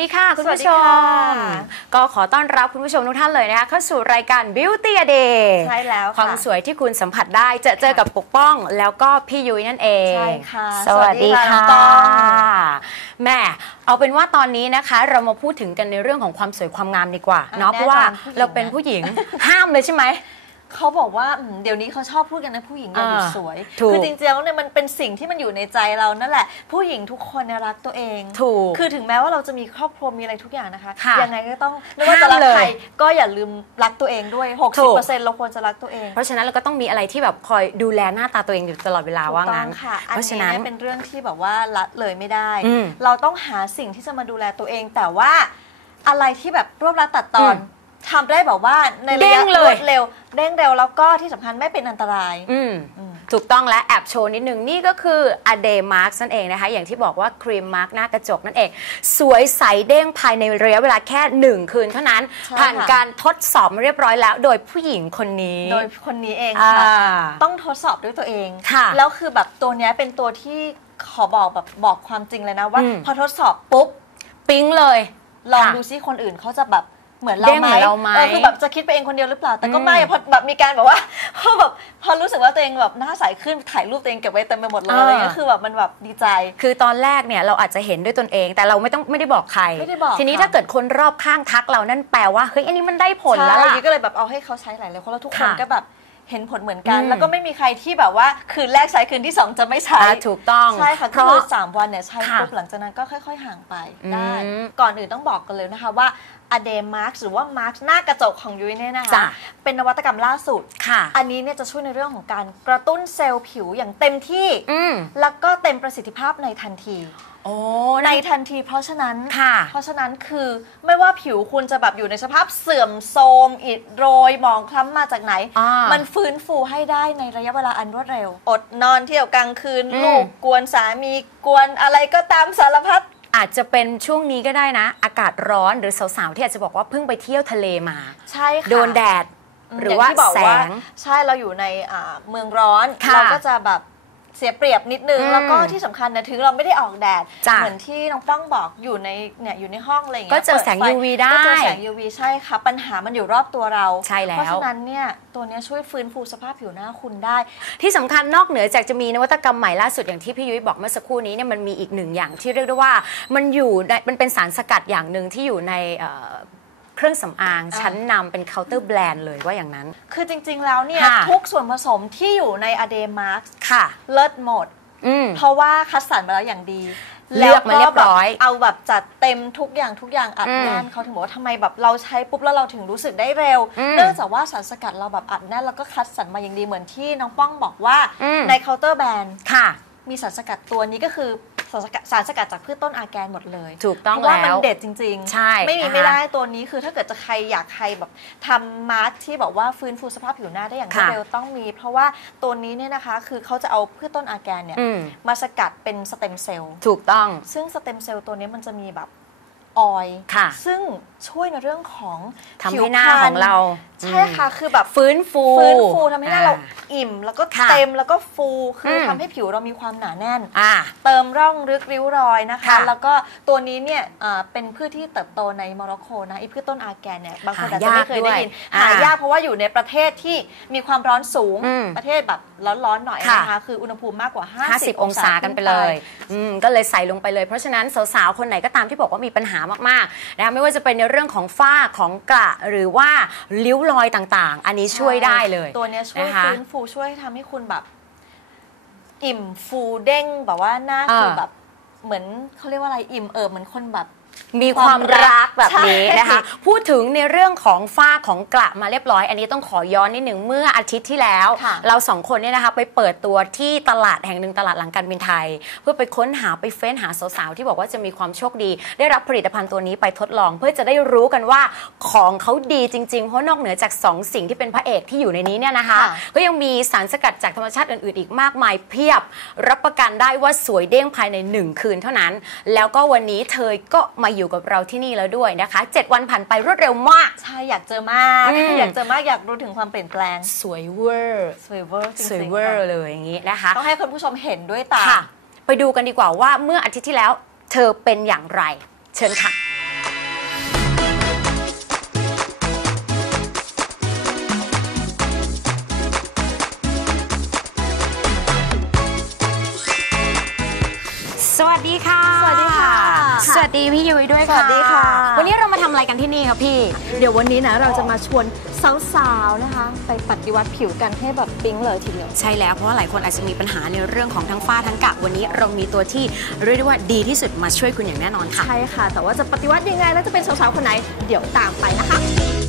สวัสดีค่ะ คุณผู้ชสวัสดีค่ะมก็ขอต้อนรับคุณผู้ชมทุกท่านเลยนะคะเข้าสู่รายการ Beauty a Day ใช่แล้วค่ะความสวยที่คุณสัมผัสได้เจอเจอกับปกป้องแล้วก็พี่ยุ้ยนั่นเองใช่ค่ะสวัสดีสวัสดีค่ะค่ะน้องต้องแม่เอาเป็นว่าตอนนี้นะคะ เรามาพูดถึงกันในเรื่องของความสวยความงามดีกว่าอะเนาะแน่เพราะว่านอนผู้หญิงเราเป็นผู้หญิงห้ามเลยใช่ไหม เขาบอกว่าอืมเดี๋ยวนี้เขาชอบพูดกันนะผู้หญิงอย่าหยุดอ่าสวย ถูก คือจริงๆแล้วเนี่ยมันเป็นสิ่งที่มันอยู่ในใจเรานั่นแหละ ผู้หญิงทุกคนเนี่ยรักตัวเอง ถูก คือถึงแม้ว่าเราจะมีครอบครัวมีอะไรทุกอย่างนะคะ ค่ะยังไงก็ต้องไม่ว่าจะรักห้ามเลยใครก็อย่าลืมรักตัวเองด้วย ถูก 60%เราควรจะรักตัวเองเพราะฉะนั้นเราก็ต้องมีอะไรที่แบบคอยดูแลหน้าตาตัวเองอยู่ตลอดเวลาว่าถูกต้งั้อนงค่ะ อันเพราะฉะนี้นั้น เนี่ยเป็นเรื่องที่แบบว่าละเลยไม่ได้ อืมเราต้องหาสิ่งที่จะมาดูแลตัวเอง แต่ว่าอะไรที่แบบรวบรัดตัดตอน อืม ทำได้แบบว่าในระเด้ยะงเลยรวดเร็วเด้งเร็วแล้วก็ที่สำคัญไม่เป็นอันตราย อืม อืม ถูกต้องและแอบโชว์นิดนึง นี่ก็คือ a d a y Mark นั่นเองนะคะ อย่างที่บอกว่าครีมมาร์กหน้ากระจกนั่นเอง สวยใสเด้งภายในระยะเวลาแค่ 1 คืนเท่านั้น ใช่ผ่านค่ะ การทดสอบมาเรียบร้อยแล้ว โดยผู้หญิงคนนี้โดยคนนี้เองอ่า ค่ะ ต้องทดสอบด้วยตัวเอง ค่ะแล้วคือแบบตัวเนี้ยเป็นตัวที่ขอบอกแบบบอกความจริงเลยนะว่า อืม พอทดสอบปุ๊บ ปิ๊งเลย ลองค่ะ ดูซิคนอื่นเขาจะแบบ เหมือนเราเด้งไหเหมมือนเราไหมเออคือแบบจะคิดไปเองคนเดียวหรือเปล่า แต่ก็อืมไม่พอแบบมีการแบบว่าพอแบบพอรู้สึกว่าตัวเองแบบหน้าใสขึ้นถ่ายรูปตัวเองเก็บไว้เต็มไปหมดเลยอะไรเงี้ยคือแบบมันแบบดีใจ คือตอนแรกเนี่ยเราอาจจะเห็นด้วยตนเอง แต่เราไม่ต้องไม่ได้บอกใคร ไม่ได้บอกทีนี้ค่ะ ถ้าเกิดคนรอบข้างทักเรานั่นแปลว่าเฮ้ยอันนี้มันได้ผลแล้วใช่ล่ะนี่ก็เลยแบบเอาให้เขาใช้หลายเลยคนแล้วทุกคนค่ะ ก็แบบ เห็นผลเหมือนกันอืมแล้วก็ไม่มีใครที่แบบว่าคืนแรกใช้คืนที่สองจะไม่ใช้อ่าถูกต้องใช่ค่ะเพก็ราะคือสามวันเนี่ยใช้ค่ะปุ๊บหลังจากนั้นก็ค่อย ๆ ห่างไปได้อืมก่อนอื่นต้องบอกกันเลยนะคะว่าอเดมาร์กหรือว่ามาร์กหน้ากระจกของยุ้ยเนี่ยนะคะจ้ะเป็นนวัตกรรมล่าสุดค่ะอันนี้เนี่ยจะช่วยในเรื่องของการกระตุ้นเซลล์ผิวอย่างเต็มที่อืมแล้วก็เต็มประสิทธิภาพในทันที โอ้ในทันทีเพราะฉะนั้น ค่ะ เพราะฉะนั้นคือไม่ว่าผิวคุณจะแบบอยู่ในสภาพเสื่อมโทรมอิดโรยหมองคล้ำมาจากไหน อ่ามัมันฟื้นฟูให้ได้ในระยะเวลาอันรวดเร็ว อดนอนเที่ยวกลางคืน อืม ลูกกวนสามีกวนอะไรก็ตามสารพัด อาจจะเป็นช่วงนี้ก็ได้นะ อากาศร้อนหรือสาวๆที่อาจจะบอกว่าเพิ่งไปเที่ยวทะเลมา ใช่ค่ะ โดนแดด มหรือว่าย่งที่บอกแสง ใช่เราอยู่ในอ่าเมืองร้อน ค่ะเราก็จะแบบ เสียเปรียบนิดนึง อืมแล้วก็ที่สำคัญนะถึงเราไม่ได้ออกแดด จ้ะเหมือนที่น้องป้องบอกอยู่ในเนี่ยอยู่ในห้องอะไรอย่างก็เงี้ยเจอแสงปิฟ UV ได้ก็เจอแสง UV ใช่ค่ะ ปัญหามันอยู่รอบตัวเรา ใช่แล้ว เพราะฉะนั้นเนี่ยตัวเนี้ยช่วยฟื้นฟูสภาพผิวหน้าคุณได้ ที่สำคัญนอกเหนือจากจะมีนวัตกรรมใหม่ล่าสุดอย่างที่พี่ยุ้ยบอกเมื่อสักครู่นี้เนี่ยมันมีอีกหนึ่งอย่างที่เรียกได้ว่ามันอยู่ในมันเป็นสารสกัดอย่างหนึ่งที่อยู่ในเอ่อ เครื่องสำอางอ่าชั้นนำเป็นเคาน์เตอร์แบรนด์เลยว่าอย่างนั้น คือจริง ๆ แล้วเนี่ย ค่ะ ทุกส่วนผสมที่อยู่ในอเดมาร์กค่ะ เลิศหมด อืม เพราะว่าคัดสรรมาแล้วอย่างดีเลือกมาเรียบร้อยแล้วก็แบบเอาแบบจัดเต็มทุกอย่างทุกอย่างอัดอืมแน่นเขาถึงบอกว่าทำไมแบบเราใช้ปุ๊บแล้วเราถึงรู้สึกได้เร็ว อืมเนื่องจากว่าสารสกัดเราแบบอัดแน่นแล้วก็คัดสรรมาอย่างดีเหมือนที่น้องป้องบอกว่าอืม ในเคาน์เตอร์แบรนด์ ค่ะ มีสารสกัดตัวนี้ก็คือ สารสกัดสารสกัดจากพืชต้นอาแกนหมดเลยถูกต้องเพราะว่ามันแล้วเด็ดจริงๆ ใช่ไม่มีนะคะไม่ได้ตัวนี้คือถ้าเกิดจะใครอยากใครแบบทำมาร์คที่แบบว่าฟื้นฟูสภาพผิวหน้าได้อย่างรวดค่ะเร็วต้องมี เพราะว่าตัวนี้เนี่ยนะคะคือเขาจะเอาพืชต้นอาแกนเนี่ยอืมมาสกัดเป็นสเต็มเซลล์ถูกต้อง ซึ่งสเต็มเซลล์ตัวนี้มันจะมีแบบออยล์ค่ะซึ่งช่วยในเรื่องของทำผิวให้หน้าพรรณของเรา ใช่ค่ะคือแบบฟื้นฟูฟื้นฟูทำให้หน้าเราอ่อิ่ม แล้วก็ค่ะเต็มแล้วก็ฟูคืออมทำให้ผิวเรามีความหนาแน่นอ่าเติมร่องลึกริ้วรอยนะคะค่ะแล้วก็ตัวนี้เนี่ยอ่าเป็นพืชที่เติบโตในโมร็อกโกนะไอ้พืชต้นอาแกนเนี่ยบางคนอาจจะไม่เคยได้ยินหายากด้วยหายากเพราะว่าอยู่ในประเทศที่มีความร้อนสูงอืมประเทศแบบร้อนๆหน่อยค่ะนะคะคืออุณหภูมิมากกว่า 50 50องศากันไปเลยอืมก็เลยใส่ลงไปเลย เพราะฉะนั้นสาวๆคนไหนก็ตามที่บอกว่ามีปัญหามากๆนะคะไม่ว่าจะเป็นในเรื่องของฝ้าของกระหรือว่าริ้วรอยต่างๆ อันนี้ช่วยได้เลย ตัวเนี้ยช่วยนะคะ ฟื้นฟูช่วยทำให้คุณแบบ อิ่มฟูเด้งแบบว่าหน้าคืออ่าแบบเหมือนเขาเรียกว่าอะไรอิ่มเอิบเหมือนคนแบบ มีความรักแบบนี้ใช่นะคะ พูดถึงในเรื่องของฝ้าของกระมาเรียบร้อย อันนี้ต้องขอย้อนนิดหนึ่งเมื่ออาทิตย์ที่แล้วค่ะเราสองคนเนี่ยนะคะไปเปิดตัวที่ตลาดแห่งหนึ่งตลาดหลังการบินไทย เพื่อไปค้นหาไปเฟ้นหาสาวๆที่บอกว่าจะมีความโชคดี ได้รับผลิตภัณฑ์ตัวนี้ไปทดลอง เพื่อจะได้รู้กันว่าของเขาดีจริงๆ เพราะนอกเหนือจากสองสิ่งที่เป็นพระเอกที่อยู่ในนี้เนี่ยนะคะค่ะก็ยังมีสารสกัดจากธรรมชาติอื่นๆ อีกมากมายเพียบ รับประกันได้ว่าสวยเด้งภายใน 1 คืนเท่านั้น แล้วก็วันนี้เธอก็มาอยู่กับเราที่นี่แล้วด้วยนะคะ 7 วันผ่านไปรวดเร็วมาก ใช่ อยากเจอมาก อืม อยากเจอมากอยากรู้ถึงความเปลี่ยนแปลง สวยเวอร์สวยเวอร์จริงๆสวยเวอร์เลยอย่างนี้นะคะ ต้องให้คุณผู้ชมเห็นด้วยตา ค่ะ ไปดูกันดีกว่าว่าเมื่ออาทิตย์ที่แล้ว เธอเป็นอย่างไร เชิญค่ะ สวัสดีพี่ยุ้ยด้วยสวัสดีค่ะ วันนี้เรามาทำอะไรกันที่นี่ครับพี่ เดี๋ยววันนี้นะเราจะมาชวนสาวๆนะคะ ไปปฏิวัติผิวกันให้แบบปิ๊งเลยทีเดียว ใช่แล้วเพราะว่าหลายคนอาจจะมีปัญหาในเรื่องของทั้งฝ้าทั้งกระวันนี้เรามีตัวที่เรียกได้ว่าดีที่สุดมาช่วยคุณอย่างแน่นอนค่ะ ใช่ค่ะ แต่ว่าจะปฏิวัติยังไงแล้วจะเป็นสาวๆคนไหน เดี๋ยวตามไปนะคะ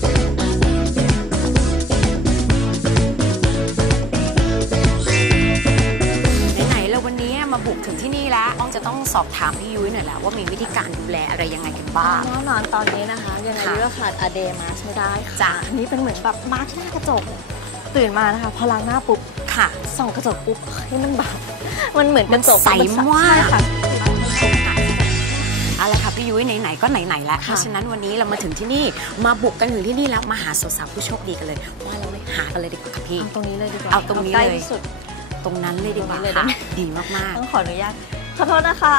มาบุกถึงที่นี่แล้วต้องจะต้องสอบถามพี่ยุ้ยหน่อยแหละว่ามีวิธีการดูแลอะไรยังไงกันบ้าง แน่นอนตอนนี้นะคะยังไงค่ะเลือกขาดอะเดมาสไม่ได้ค่ะจ้ะ อันนี้เป็นเหมือนแบบมาร์ชหน้ากระจก ตื่นมานะคะ พอล้างหน้าปุ๊บค่ะ ส่องกระจกปุ๊บเฮ้ยมันแบบมันเหมือนกระจกมันใสนมาก ใช่ค่ะ เอาละค่ะพี่ยุ้ยไหนๆก็ไหนๆแล้วเพค่ะ ราะฉะนั้นวันนี้เรามาถึงที่นี่มาบุกกันถึงที่นี่แล้วมาหาสาวๆผู้โชคดีกันเลยว่าเราเลยหากันเลยดีกว่าค่ะพี่ เอาตรงนี้เลยดีกว่าเอาตรงนี้ใกล้เลยที่สุด ตรงนั้นเลยดีกว่าตรงนี้เลยค่ะได้ไหมดีมาก ต้องขออนุญาตขอโทษนะคะ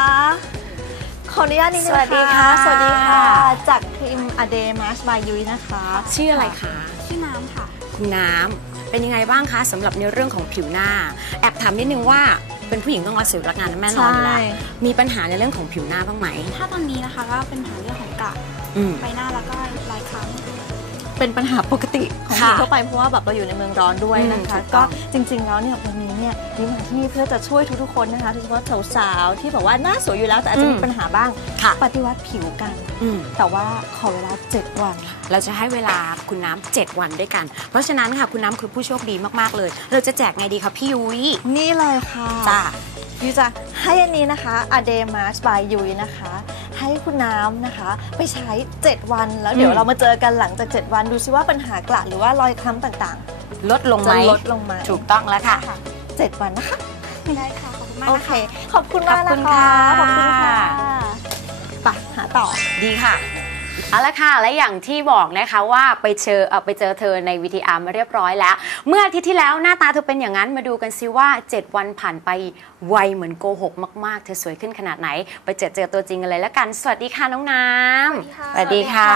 ขออนุญาตนิดนึงสวัสดีค่ะ สวัสดีค่ะ จากทีม A Day March by ยุ้ยนะคะๆชื่ออะไรคะชื่อน้ำค่ะ คุณน้ำเป็นยังไงบ้างคะสำหรับในเรื่องของผิวหน้า แอบถามนิดนึงว่าเป็นผู้หญิงต้องรักสิวรักงานแม่นอนอยู่แล้วใช่มีปัญหาในเรื่องของผิวหน้าบ้างไหม ถ้าตอนนี้นะคะก็เป็นปัญหาเรื่องของกระอืมใบหน้าแล้วก็รอยคล้ำเป็นปัญหาปกติของค่ะคนทั่วไปเพราะว่าแบบเราอยู่ในเมืองร้อนด้วยนะคะอืมถูกต้ก็องจริงๆแล้วเนี่ยวันนี้ เนี่ยยุ้ยมาที่นี่เพื่อจะช่วยทุกๆคนนะคะโดยเฉพาะสาวๆที่แบบว่าหน้าสวยอยู่แล้วแต่อาจจะมีปัญหาบ้าง ค่ะปฏิวัติผิวกัน อืม แต่ว่าขอเวลา 7 วันเราจะให้เวลาคุณน้ำ7วันด้วยกัน เพราะฉะนั้นค่ะคุณน้ำคือผู้โชคดีมาก ๆ เลย เราจะแจกไงดีคะพี่ยุ้ยนี่เลยค่ะ จ้ายุ้ยจะให้อันนี้นะคะ A Day March by ยุ้ยนะคะ ให้คุณน้ำนะคะ ไปใช้ 7 วันแล้วเดี๋ยวอืมเรามาเจอกันหลังจาก 7 วัน ดูซิว่าปัญหากระหรือว่ารอยคล้ำต่างลดลงๆ ไหมจะลดลงไหม ถูกต้องแล้วค่ะ 7 วันนะคะ ได้ค่ะ ขอบคุณมากโอนะเค คะขอบคุณมากขอบคุณนะคะค่ะขอบคุณค่ะ ไปหาต่อ ดีค่ะ เอาละค่ะ และอย่างที่บอกนะคะว่าไปเจอเอ่อไปเจอเธอใน VTR มาเรียบร้อยแล้ว เมื่ออาทิตย์ที่แล้วหน้าตาเธอเป็นอย่างนั้นมาดูกันซิว่า 7 วันผ่านไปไวเหมือนโกหกมาก ๆ เธอสวยขึ้นขนาดไหน ไปเจอเจอตัวจริงกันเลยแล้วกัน สวัสดีค่ะน้องน้ำสวัสดีค่ะ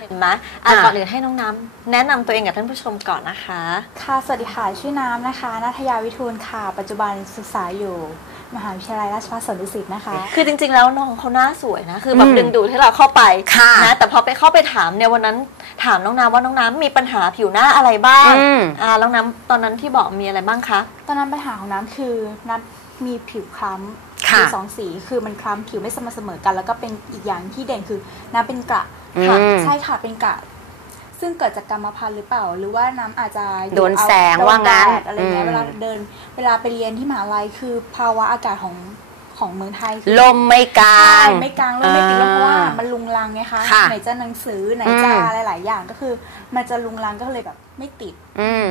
เห็นไหมอะอะก่อนอื่นให้น้องน้ำแนะนำตัวเองกับท่านผู้ชมก่อนนะคะ ค่ะ สวัสดีค่ะ ชื่อน้ำนะคะ นัทยาวิทูลค่ะ ปัจจุบันศึกษาอยู่ มหาวิทยาลัยราชภัฏสวนดุสิตนะคะ คือจริง ๆ แล้วน้องเขาหน้าสวยนะ คือแบบอืมดึงดูดให้เราเข้าไปค่ะนะแต่พอไปเข้าไปถามเนี่ยวันนั้นถามน้องน้ำว่าน้องน้ำมีปัญหาผิวหน้าอะไรบ้างอืมอ่าน้องน้ำตอนนั้นที่บอกมีอะไรบ้างคะตอนนั้นปัญหาของน้ำคือน้ำมีผิวคล้ำค่ะผิวสองสีคือมันคล้ำผิวไม่สม่ำเสมอกัน แล้วก็เป็นอีกอย่างที่เด่นคือน้ำเป็นกระอืค่ะมใช่ค่ะเป็นกระ ซึ่งเกิดจากกรรมพันธุ์หรือเปล่า หรือว่าน้ำอาจจะอยู่โดนแสงเอว่างั้นโดแดดอะไรเงี้อืมยเวลาเดินเวลาไปเรียนที่มหาลัยคือภาวะอากาศของของเมืองไทยคือลมไม่กลาใช่งไม่กลางลมไม่ติดลมเพราะว่าอ่มันลุงลังไงคะค่ะไหนจะหนังสือไหนอืมจะหลายๆอย่างก็คือ มันจะลุงลังก็เลยแบบไม่ติด อืม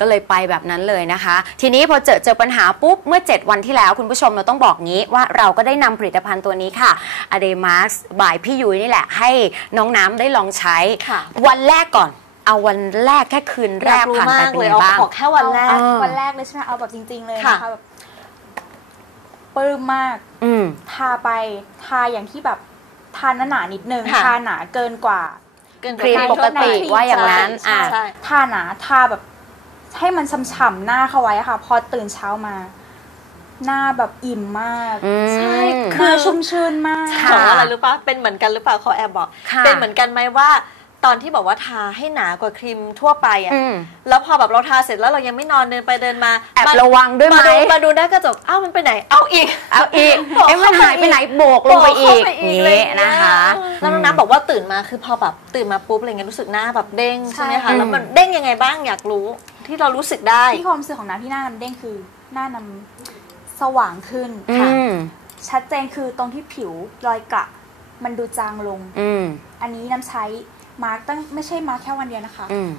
ก็เลยไปแบบนั้นเลยนะคะ ทีนี้พอเจอเจอปัญหาปุ๊บ เมื่อ 7 วันที่แล้วคุณผู้ชมเราต้องบอกงี้ว่าเราก็ได้นำผลิตภัณฑ์ตัวนี้ค่ะ a d e m a s บ่ายพี่ยุ้ยนี่แหละ ให้น้องน้ำได้ลองใช้ค่ะวันแรกก่อนเอาวันแรกแค่คืนแรอยากกรู้ผ่านไปมากเป็นเลยไงเอาบ้างขอแค่วันแรกอ่าวันแรกเลยใช่ไหมเอาแบบจริง ๆ เลยค่ะนะคะแบบปลื้มมากอืมทาไปทาอย่างที่แบบทาหนาๆนิดนึงค่ะทาหนาเกินกว่าเกินครีมใคปกติทั่ไปว่าอย่างนั้นใช่อะใช่ทาหนาทาแบบ ให้มันฉ่ำๆหน้าเข้าไว้อะค่ะ พอตื่นเช้ามา หน้าแบบอิ่มมากอืม ใช่หน้าชุ่มชื่นมาก ค่ะบอกว่าอะไรรู้ปะเป็นเหมือนกันหรือเปล่าขอแอบบอก ค่ะ เป็นเหมือนกันไหมว่าตอนที่บอกว่าทาให้หนากว่าครีมทั่วไปอะอืมแล้วพอแบบเราทาเสร็จแล้วเรายังไม่นอนเดินไปเดินมาแอบมาระวังด้วยไหมมาดูมาดูหน้ากระจกอ้าวมันไปไหนเอาอีก เอาอีกบอกเอ๊ะมันหายไปไหนโบกลงไปอีกโบเข้าอย่างเลนี้ยนะคะแล้วน้องน้ำบอกว่าตื่นมาคือพอแบบตื่นมาปุ๊บอะไรเงี้ยรู้สึกหน้าแบบเด้งใช่ไหมใช่คะอืมแล้วมันเด้งยังไงบ้างอยากรู้ ที่เรารู้สึกได้ ที่ความรู้สึกของน้ำที่หน้าน้ำเด้งคือหน้าน้ำสว่างขึ้นอืค่ะมชัดเจนคือตรงที่ผิวรอยกระมันดูจางลง อืมอันนี้น้ำใช้มาร์กตั้งไม่ใช่มาร์กแค่วันเดียวนะคะอืม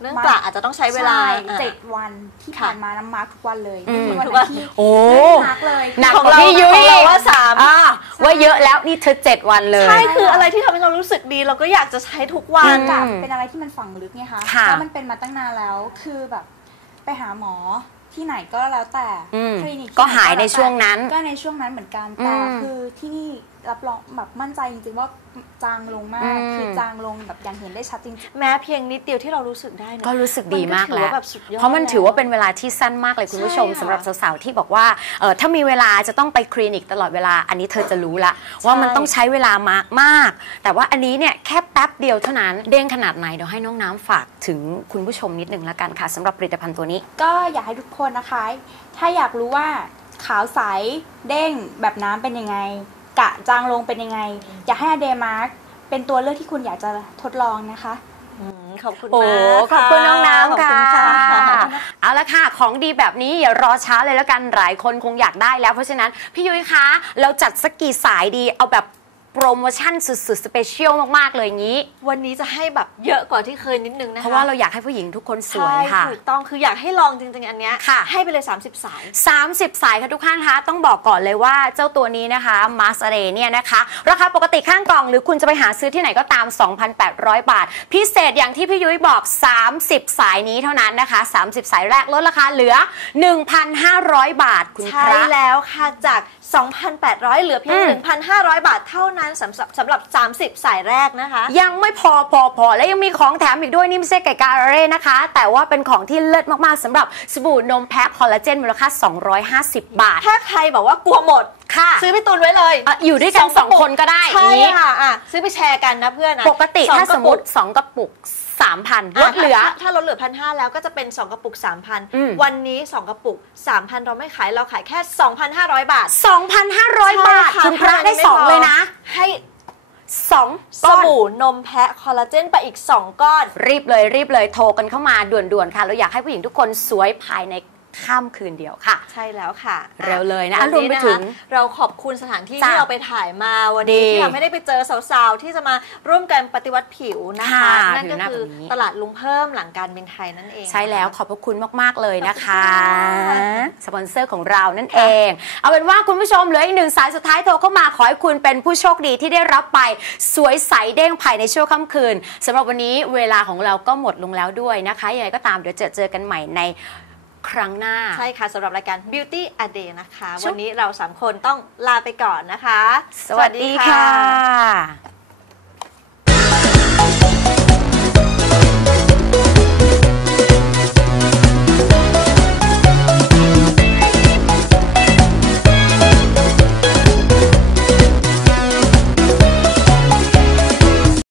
เรื่องกระอาจจะต้องใช้เวลาใช่อะเจ็ดวันที่ค่ะผ่านมาน้ำมาร์กทุกวันเลยอืมไม่มีวันทุกไหวันนที่โอ้ไม่มาร์กเลยหนักของกว่าเราพี่ยุ้ยของเราว่าสามอ่าว่าเยอะแล้วนี่เธอเจ็ดวันเลยใช่คืออะไรที่ทำให้เรารู้สึกดีเราก็อยากจะใช้ทุกวัอืนมกับเป็นอะไรที่มันฝังลึกไงคะค่ะแล้วมันเป็นมาตั้งนานแล้วคือแบบไปหาหมอที่ไหนก็แล้วแต่อืมคลินิกก็ที่ไหายในช่วงนั้นก็ในช่วงนั้นเหมือนกันอืแต่มคือที่นี่ รับรองแบบมั่นใจจริงๆว่าจางลงมาอืกมคือจางลงแบบอย่างเห็นได้ชัดจริงแม้เพียงนิดเดียวที่เรารู้สึกได้นะ ก็รู้สึกดีมากนถือแล้วว่าแบบสุดยอดเพราะมันถือว่าแล้วเป็นเวลาที่สั้นมากเลยคุณผู้ชมใช่ค่ะสำหรับสาวๆที่บอกว่าเออถ้ามีเวลาจะต้องไปคลินิกตลอดเวลาอันนี้เธอจะรู้ละว่ามันต้องใช้เวลามากมาก แต่ว่าอันนี้เนี่ยแค่แป๊บเดียวเท่านั้นเด้งขนาดไหนเดี๋ยวให้น้องน้ำฝากถึงคุณผู้ชมนิดนึงละกันค่ะสำหรับผลิตภัณฑ์ตัวนี้ ก็อยากให้ทุกคนนะคะ ถ้าอยากรู้ว่าขาวใสเด้งแบบน้ำเป็นยังไง กะจางลงเป็นยังไง อยากให้อเดมาร์กเป็นตัวเลือกที่คุณอยากจะทดลองนะคะอืมขอบคุณโอ้มากขอบคุณน้องน้ำขอบค่ะณเอาละค่ะ ของดีแบบนี้อย่ารอช้าเลยแล้วกัน หลายคนคงอยากได้แล้ว เพราะฉะนั้น พี่ยุ้ยคะ เราจัดสักกี่สายดี เอาแบบโปรโมชั่นสุดๆ สเปเชียลมากๆ เลยงี้ วันนี้จะให้แบบเยอะกว่าที่เคยนิดนึงนะคะเพราะว่าเราอยากให้ผู้หญิงทุกคนสวยใช่ค่ะถูกต้องคืออยากให้ลองจริงๆ อันเนี้ยค่ะให้ไปเลย 30 สาย 30 สายค่ะทุกท่านคะต้องบอกก่อนเลยว่าเจ้าตัวนี้นะคะมาสเรเนี่ยนะคะ ราคาปกติข้างกล่องหรือคุณจะไปหาซื้อที่ไหนก็ตาม 2,800 บาท พิเศษอย่างที่พี่ยุ้ยบอก 30 สายนี้เท่านั้นนะคะ 30 สายแรกลดราคาเหลือ 1,500 บาทคุณพใช่ระแล้วค่ะจาก 2,800 เหลือเพียงอืม1,500 บาทเท่านั้นสำหรับสำหรับ 30 สายแรกนะคะ ยังไม่พอพอพอและยังมีของแถมอีกด้วยนี่ไม่ใช่ไก่กาเร่นะคะ แต่ว่าเป็นของที่เลิศมากๆสำหรับสบู่นมแพ็คคอลลาเจนมูลค่า 250 บาท ถ้าใครบอกว่ากลัวหมด ค่ะซื้อพี่ตูนไว้เลยอะอยู่ด้วยกันกระปุ2คนก็ได้ใช่อย่างนี้ค่ะอะซื้อไปแชร์กันนะเพื่อนนะปกติองถ้าสมมติกระปุก2กระปุก3,000ลดเหลือถ้าถ้าลดเหลือพันห้าแล้วก็จะเป็น 2 กระปุก อืม 3,000 วันนี้ 2 กระปุก 3,000 เราไม่ขายเราขายแค่ 2,500 บาท 2,500 บาท ใช่ะคุณพระได้ท่านั้นม่พ2เลยนะให้2สก้อน บู่นมแพะคอลลาเจนไปอีก 2 ก้อน รีบเลยรีบเลยโทรกันเข้ามาด่วนๆค่ะ เราอยากให้ผู้หญิงทุกคนสวยภายใน ข้ามคืนเดียวค่ะ ใช่แล้วค่ะเร็วเลยนะวัรวมไปถึงนะคะเราขอบคุณสถานที่จ้ะที่เราไปถ่ายมาวันนี้ดีที่ทำให้ได้ไปเจอสาวๆ ที่จะมาร่วมกันปฏิวัติผิวนะคะค่ะนั่นก็ผิวหน้าคือแบบนี้ตลาดลุงเพิ่มหลังการบินไทยนั่นเอง ใช่แล้วขอบพระคุณมากๆเลยนะคะขอบคุณค่ะสปอนเซอร์ของเรานั่นเอง เอาเป็นว่าคุณผู้ชมเหลืออีกหนึ่งสายสุดท้ายโทรเข้ามาขอให้คุณเป็นผู้โชคดีที่ได้รับไปสวยใสเด้งภายในช่วงค่ำคืนสำหรับวันนี้เวลาของเราก็หมดลงแล้วด้วยนะคะยังไงก็ตามเดี๋ยวเจอเจอกันใหม่ใน ครั้งหน้า ใช่ค่ะสำหรับรายการ Beauty a Day นะคะชุบวันนี้เราสามคนต้องลาไปก่อนนะคะ สวัสดีค่ะ